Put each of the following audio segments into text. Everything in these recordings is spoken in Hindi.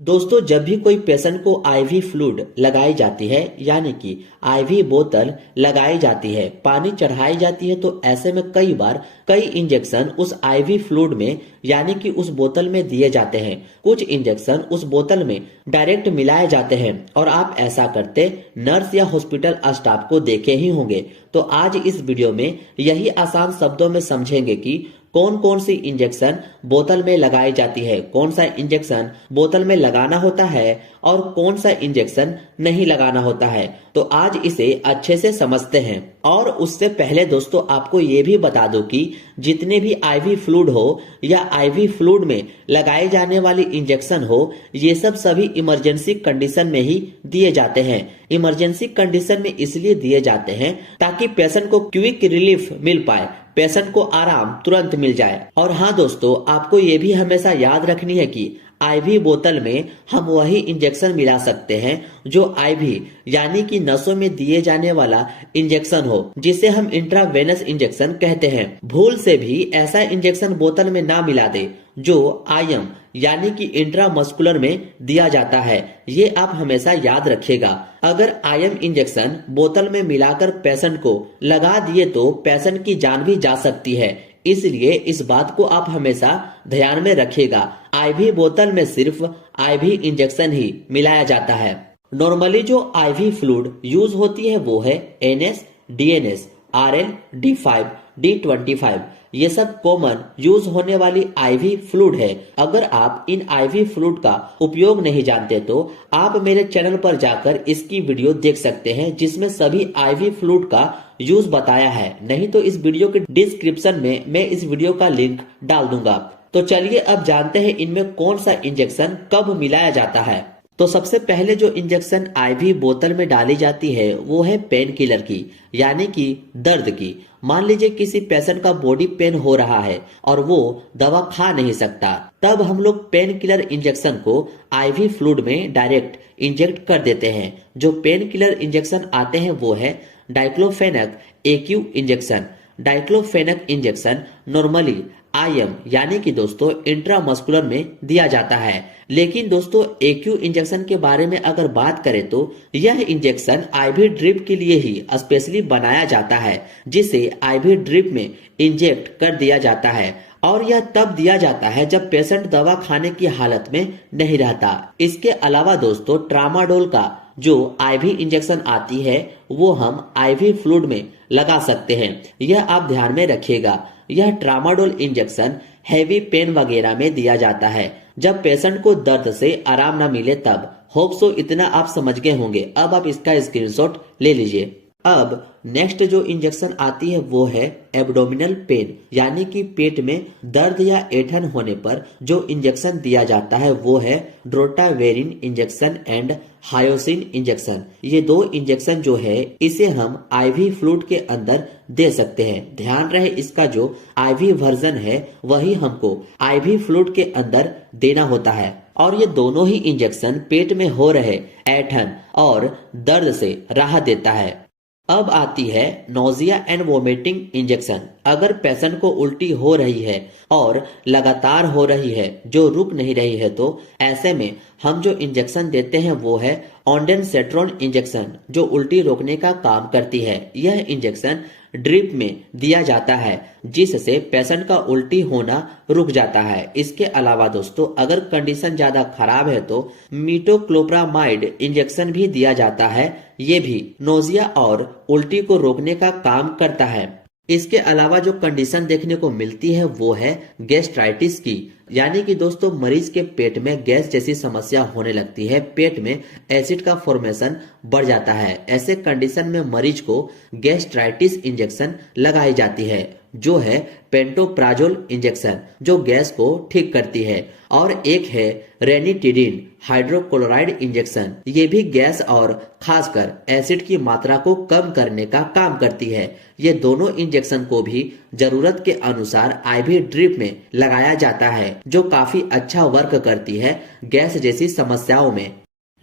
दोस्तों, जब भी कोई पेशेंट को आईवी फ्लूइड लगाई जाती है यानी कि आईवी बोतल लगाई जाती है, पानी चढ़ाई जाती है, तो ऐसे में कई बार कई इंजेक्शन उस आईवी फ्लूइड में यानी कि उस बोतल में दिए जाते हैं। कुछ इंजेक्शन उस बोतल में डायरेक्ट मिलाए जाते हैं और आप ऐसा करते नर्स या हॉस्पिटल स्टाफ को देखे ही होंगे। तो आज इस वीडियो में यही आसान शब्दों में समझेंगे कि कौन कौन सी इंजेक्शन बोतल में लगाई जाती है, कौन सा इंजेक्शन बोतल में लगाना होता है और कौन सा इंजेक्शन नहीं लगाना होता है। तो आज इसे अच्छे से समझते हैं। और उससे पहले दोस्तों आपको ये भी बता दूं कि जितने भी आईवी फ्लूइड हो या आईवी फ्लूइड में लगाए जाने वाली इंजेक्शन हो, ये सब सभी इमरजेंसी कंडीशन में ही दिए जाते हैं। इमरजेंसी कंडीशन में इसलिए दिए जाते हैं ताकि पेशेंट को क्विक रिलीफ मिल पाए, पेशेंट को आराम तुरंत मिल जाए। और हाँ दोस्तों, आपको ये भी हमेशा याद रखनी है कि आईवी बोतल में हम वही इंजेक्शन मिला सकते हैं जो आईवी यानी कि नसों में दिए जाने वाला इंजेक्शन हो, जिसे हम इंट्रावेनस इंजेक्शन कहते हैं। भूल से भी ऐसा इंजेक्शन बोतल में ना मिला दे जो आईएम यानी कि इंट्रामस्कुलर में दिया जाता है। ये आप हमेशा याद रखिएगा। अगर आईएम इंजेक्शन बोतल में मिलाकर पेशेंट को लगा दिए तो पेशेंट की जान भी जा सकती है, इसलिए इस बात को आप हमेशा ध्यान में रखिएगा। आईवी बोतल में सिर्फ आईवी इंजेक्शन ही मिलाया जाता है। नॉर्मली जो आईवी फ्लूइड यूज होती है वो है एनएस, डीएनएस, आरएल, डी5, डी25। ये सब कॉमन यूज होने वाली आईवी फ्लूइड है। अगर आप इन आईवी फ्लूइड का उपयोग नहीं जानते तो आप मेरे चैनल पर जाकर इसकी वीडियो देख सकते हैं, जिसमें सभी आईवी फ्लूइड का यूज बताया है। नहीं तो इस वीडियो के डिस्क्रिप्शन में मैं इस वीडियो का लिंक डाल दूंगा। तो चलिए अब जानते हैं इनमें कौन सा इंजेक्शन कब मिलाया जाता है। तो सबसे पहले जो इंजेक्शन आईवी बोतल में डाली जाती है वो है पेन किलर की, यानी कि दर्द की। मान लीजिए किसी पेशेंट का बॉडी पेन हो रहा है और वो दवा खा नहीं सकता, तब हम लोग पेन किलर इंजेक्शन को आईवी फ्लूइड में डायरेक्ट इंजेक्ट कर देते हैं। जो पेन किलर इंजेक्शन आते हैं वो है diclofenac AQ injection. Diclofenac injection normally IM यानी कि दोस्तों इंट्रामस्कुलर में दिया जाता है। लेकिन दोस्तों एक्यू इंजेक्शन के बारे में अगर बात करें तो यह इंजेक्शन आईवी ड्रिप के लिए ही स्पेशली बनाया जाता है, जिसे आईवी ड्रिप में इंजेक्ट कर दिया जाता है और यह तब दिया जाता है जब पेशेंट दवा खाने की हालत में नहीं रहता। इसके अलावा दोस्तों ट्रामाडोल का जो आईवी इंजेक्शन आती है वो हम आईवी फ्लूइड में लगा सकते हैं। यह आप ध्यान में रखिएगा। यह ट्रामाडोल इंजेक्शन हैवी पेन वगैरह में दिया जाता है, जब पेशेंट को दर्द से आराम ना मिले तब। होप सो इतना आप समझ गए होंगे। अब आप इसका स्क्रीनशॉट ले लीजिए। अब नेक्स्ट जो इंजेक्शन आती है वो है एब्डोमिनल पेन, यानी कि पेट में दर्द या ऐंठन होने पर जो इंजेक्शन दिया जाता है वो है drotaverine injection and hyoscine injection. ये दो इंजेक्शन जो है इसे हम आईवी फ्लूइड के अंदर दे सकते हैं। ध्यान रहे इसका जो आईवी वर्जन है वही हमको आईवी फ्लूइड के अंदर देना होता है। और ये दोनों ही इंजेक्शन पेट में हो रहे ऐंठन और दर्द से राहत देता है। अब आती है नोजिया एंड वोमिटिंग इंजेक्शन। अगर पेशेंट को उल्टी हो रही है और लगातार हो रही है, जो रुक नहीं रही है, तो ऐसे में हम जो इंजेक्शन देते हैं वो है ऑन्डेनसेट्रोन इंजेक्शन, जो उल्टी रोकने का काम करती है। यह इंजेक्शन ड्रिप में दिया जाता है जिससे पेशेंट का उल्टी होना रुक जाता है। इसके अलावा दोस्तों अगर कंडीशन ज्यादा खराब है तो मीटोक्लोप्रामाइड इंजेक्शन भी दिया जाता है। ये भी नोजिया और उल्टी को रोकने का काम करता है। इसके अलावा जो कंडीशन देखने को मिलती है वो है गैस्ट्राइटिस की, यानी कि दोस्तों मरीज के पेट में गैस जैसी समस्या होने लगती है, पेट में एसिड का फॉर्मेशन बढ़ जाता है। ऐसे कंडीशन में मरीज को गैस्ट्राइटिस इंजेक्शन लगाई जाती है, जो है पेंटोप्राजोल इंजेक्शन, जो गैस को ठीक करती है। और एक है रेनिटिडिन हाइड्रोक्लोराइड इंजेक्शन। ये भी गैस और खासकर एसिड की मात्रा को कम करने का काम करती है। ये दोनों इंजेक्शन को भी जरूरत के अनुसार आईवी ड्रिप में लगाया जाता है, जो काफी अच्छा वर्क करती है गैस जैसी समस्याओं में।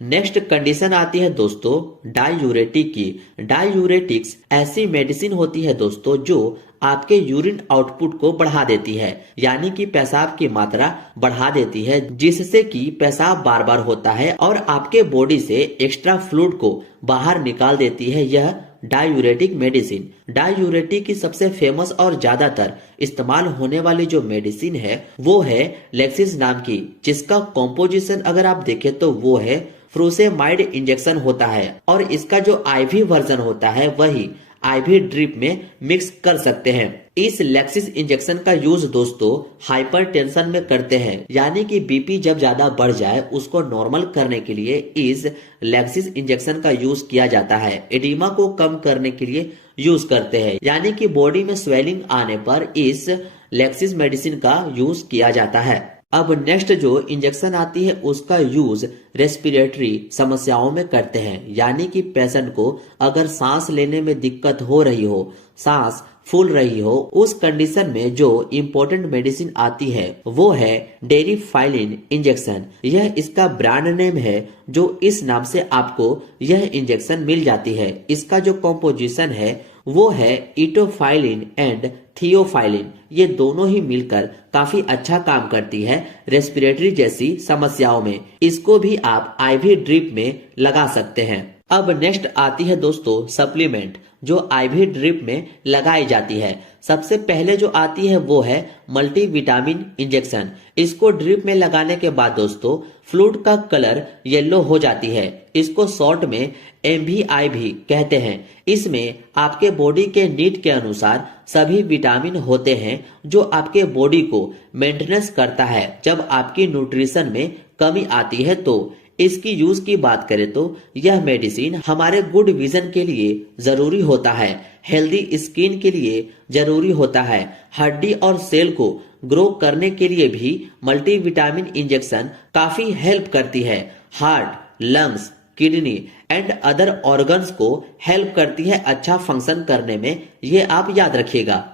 नेक्स्ट कंडीशन आती है दोस्तों डायूरेटिक की। डायूरेटिक्स ऐसी मेडिसिन होती है दोस्तों जो आपके यूरिन आउटपुट को बढ़ा देती है, यानी कि पेशाब की मात्रा बढ़ा देती है, जिससे कि पेशाब बार बार होता है और आपके बॉडी से एक्स्ट्रा फ्लूइड को बाहर निकाल देती है यह डायूरेटिक मेडिसिन। डायूरेटिक की सबसे फेमस और ज्यादातर इस्तेमाल होने वाली जो मेडिसिन है वो है लेक्सिस नाम की, जिसका कॉम्पोजिशन अगर आप देखें तो वो है फ्रूसेमाइड इंजेक्शन होता है और इसका जो आईवी वर्जन होता है वही आईवी ड्रिप में मिक्स कर सकते हैं। इस लेक्सिस इंजेक्शन का यूज दोस्तों हाइपरटेंशन में करते हैं, यानी कि बीपी जब ज्यादा बढ़ जाए उसको नॉर्मल करने के लिए इस लेक्सिस इंजेक्शन का यूज किया जाता है। एडिमा को कम करने के लिए यूज करते हैं, यानी कि बॉडी में स्वेलिंग आने पर इस लेक्सिस मेडिसिन का यूज किया जाता है। अब नेक्स्ट जो इंजेक्शन आती है उसका यूज रेस्पिरेटरी समस्याओं में करते हैं, यानी कि पेशेंट को अगर सांस लेने में दिक्कत हो रही हो, सांस फूल रही हो, उस कंडीशन में जो इम्पोर्टेंट मेडिसिन आती है वो है डेरिफाइलिन इंजेक्शन। यह इसका ब्रांड नेम है, जो इस नाम से आपको यह इंजेक्शन मिल जाती है। इसका जो कॉम्पोजिशन है वो है इटोफाइलिन एंड थियोफाइलिन। ये दोनों ही मिलकर काफी अच्छा काम करती है रेस्पिरेटरी जैसी समस्याओं में। इसको भी आप आईवी ड्रिप में लगा सकते हैं। अब नेक्स्ट आती है दोस्तों सप्लीमेंट, जो आईवी ड्रिप में लगाई जाती है। सबसे पहले जो आती है वो है मल्टीविटामिन इंजेक्शन। इसको ड्रिप में लगाने के बाद दोस्तों फ्लूइड का कलर येलो हो जाती है। इसको शॉर्ट में MVI भी कहते हैं। इसमें आपके बॉडी के नीड के अनुसार सभी विटामिन होते हैं जो आपके बॉडी को मेंटेनेंस करता है जब आपकी न्यूट्रिशन में कमी आती है। तो इसकी यूज की बात करें तो यह मेडिसिन हमारे गुड विजन के लिए जरूरी होता है, हेल्दी स्किन के लिए जरूरी होता है, हड्डी और सेल को ग्रो करने के लिए भी मल्टीविटामिन इंजेक्शन काफी हेल्प करती है। Heart, lungs, kidney and other organs को हेल्प करती है अच्छा फंक्शन करने में, ये आप याद रखिएगा।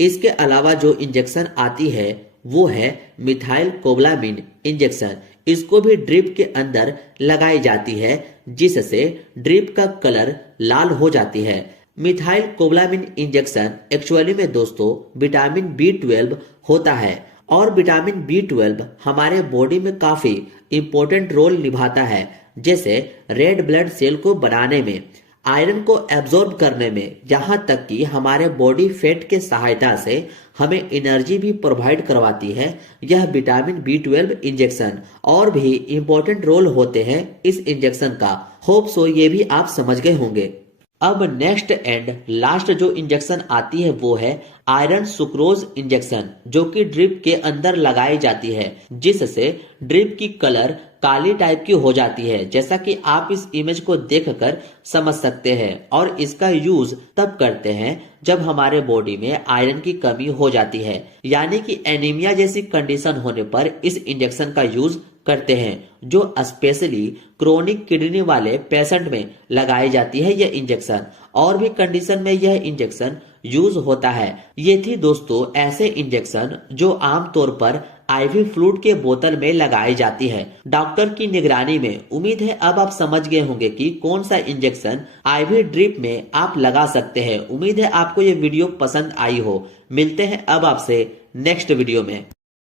इसके अलावा जो इंजेक्शन आती है वो है मिथाइल कोबलामिन इंजेक्शन। इसको भी ड्रिप के अंदर लगाई जाती है, जिससे ड्रिप का कलर लाल हो जाती है। मिथाइल कोबलामिन इंजेक्शन एक्चुअली में दोस्तों विटामिन B12 होता है और विटामिन B12 हमारे बॉडी में काफी इंपॉर्टेंट रोल निभाता है, जैसे रेड ब्लड सेल को बनाने में, आयरन को एब्जॉर्ब करने में, यहाँ तक कि हमारे बॉडी फैट के सहायता से हमें एनर्जी भी प्रोवाइड करवाती है यह विटामिन B12 इंजेक्शन। और भी इंपॉर्टेंट रोल होते हैं इस इंजेक्शन का। होप सो ये भी आप समझ गए होंगे। अब नेक्स्ट एंड लास्ट जो इंजेक्शन आती है वो है आयरन सुक्रोज इंजेक्शन, जो कि ड्रिप के अंदर लगाई जाती है, जिससे ड्रिप की कलर काली टाइप की हो जाती है, जैसा कि आप इस इमेज को देखकर समझ सकते हैं। और इसका यूज तब करते हैं जब हमारे बॉडी में आयरन की कमी हो जाती है, यानी कि एनीमिया जैसी कंडीशन होने पर इस इंजेक्शन का यूज करते हैं, जो स्पेशली क्रोनिक किडनी वाले पेशेंट में लगाई जाती है यह इंजेक्शन। और भी कंडीशन में यह इंजेक्शन यूज होता है। ये थी दोस्तों ऐसे इंजेक्शन जो आमतौर पर आईवी फ्लूइड के बोतल में लगाई जाती है डॉक्टर की निगरानी में। उम्मीद है अब आप समझ गए होंगे कि कौन सा इंजेक्शन आईवी ड्रिप में आप लगा सकते हैं। उम्मीद है आपको ये वीडियो पसंद आई हो। मिलते हैं अब आपसे नेक्स्ट वीडियो में।